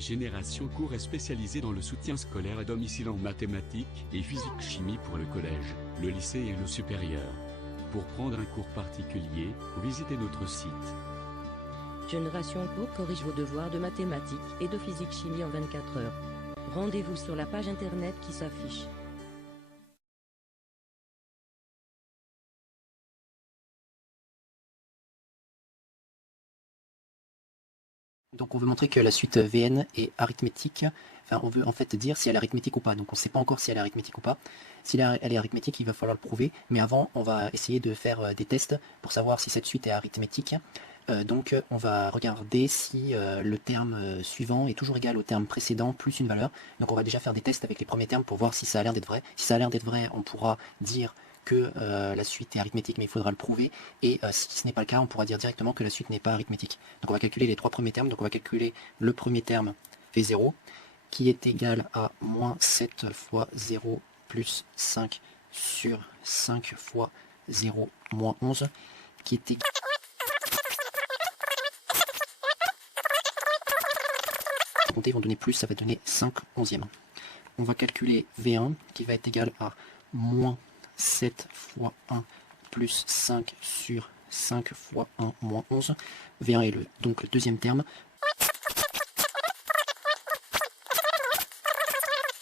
Génération Cours est spécialisée dans le soutien scolaire à domicile en mathématiques et physique-chimie pour le collège, le lycée et le supérieur. Pour prendre un cours particulier, visitez notre site. Génération Cours corrige vos devoirs de mathématiques et de physique-chimie en 24 heures. Rendez-vous sur la page internet qui s'affiche. Donc on veut montrer que la suite Vn est arithmétique, enfin on veut en fait dire si elle est arithmétique ou pas, donc on ne sait pas encore si elle est arithmétique ou pas. Si elle est arithmétique, il va falloir le prouver, mais avant on va essayer de faire des tests pour savoir si cette suite est arithmétique. Donc on va regarder si le terme suivant est toujours égal au terme précédent plus une valeur. Donc on va déjà faire des tests avec les premiers termes pour voir si ça a l'air d'être vrai. Si ça a l'air d'être vrai, on pourra dire que la suite est arithmétique, mais il faudra le prouver. Et si ce n'est pas le cas, on pourra dire directement que la suite n'est pas arithmétique. Donc on va calculer les trois premiers termes. Donc on va calculer le premier terme V0, qui est égal à moins 7 fois 0 plus 5 sur 5 fois 0 moins 11, qui est égal... Ils vont donner plus, ça va donner 5 onzièmes. On va calculer V1, qui va être égal à moins 7 fois 1 plus 5 sur 5 fois 1 moins 11. V1 est donc le deuxième terme.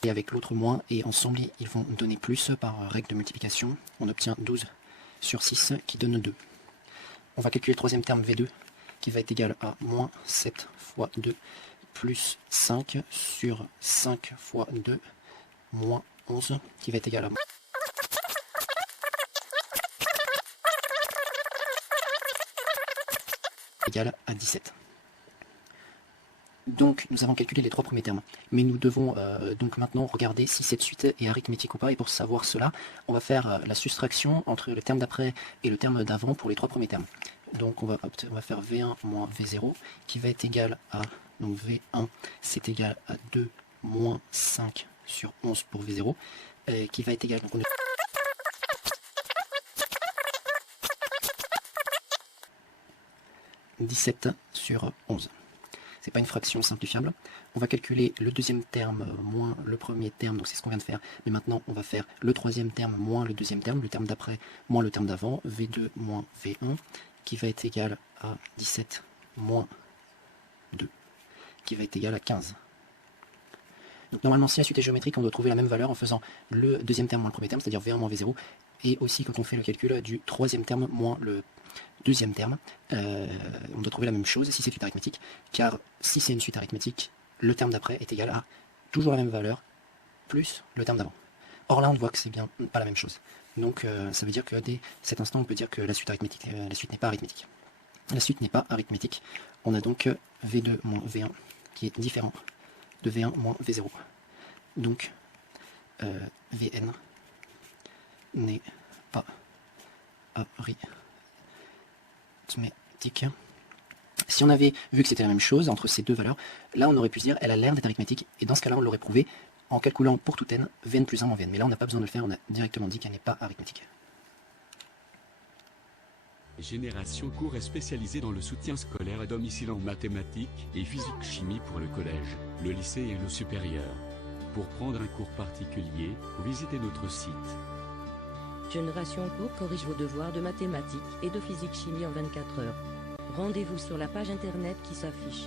Et avec l'autre moins, et ensemble, ils vont donner plus par règle de multiplication. On obtient 12 sur 6 qui donne 2. On va calculer le troisième terme V2, qui va être égal à moins 7 fois 2 plus 5 sur 5 fois 2 moins 11, qui va être égal à... égal à 17. Donc nous avons calculé les trois premiers termes, mais nous devons donc maintenant regarder si cette suite est arithmétique ou pas, et pour savoir cela, on va faire la soustraction entre le terme d'après et le terme d'avant pour les trois premiers termes. Donc on va faire V1 moins V0, qui va être égal à, donc V1 c'est égal à 2 moins 5 sur 11 pour V0, qui va être égal, donc on 17 sur 11. C'est pas une fraction simplifiable. On va calculer le deuxième terme moins le premier terme, donc c'est ce qu'on vient de faire. Mais maintenant, on va faire le troisième terme moins le deuxième terme, le terme d'après moins le terme d'avant, V2 moins V1, qui va être égal à 17 moins 2, qui va être égal à 15. Donc normalement, si la suite est géométrique, on doit trouver la même valeur en faisant le deuxième terme moins le premier terme, c'est-à-dire V1 moins V0, et aussi quand on fait le calcul du troisième terme moins le deuxième terme, on doit trouver la même chose si c'est une suite arithmétique, car si c'est une suite arithmétique, le terme d'après est égal à toujours la même valeur, plus le terme d'avant. Or là, on voit que c'est bien pas la même chose. Donc ça veut dire que dès cet instant, on peut dire que la suite n'est pas arithmétique. La suite n'est pas arithmétique. On a donc V2 moins V1 qui est différent de V1 moins V0. Donc Vn n'est pas arithmétique. Si on avait vu que c'était la même chose entre ces deux valeurs, là on aurait pu se dire elle a l'air d'être arithmétique, et dans ce cas-là on l'aurait prouvé en calculant pour tout n, Vn plus 1 moins Vn. Mais là on n'a pas besoin de le faire, on a directement dit qu'elle n'est pas arithmétique. Génération Cours est spécialisée dans le soutien scolaire à domicile en mathématiques et physique-chimie pour le collège, le lycée et le supérieur. Pour prendre un cours particulier, visitez notre site. Génération Cours corrige vos devoirs de mathématiques et de physique-chimie en 24 heures. Rendez-vous sur la page internet qui s'affiche.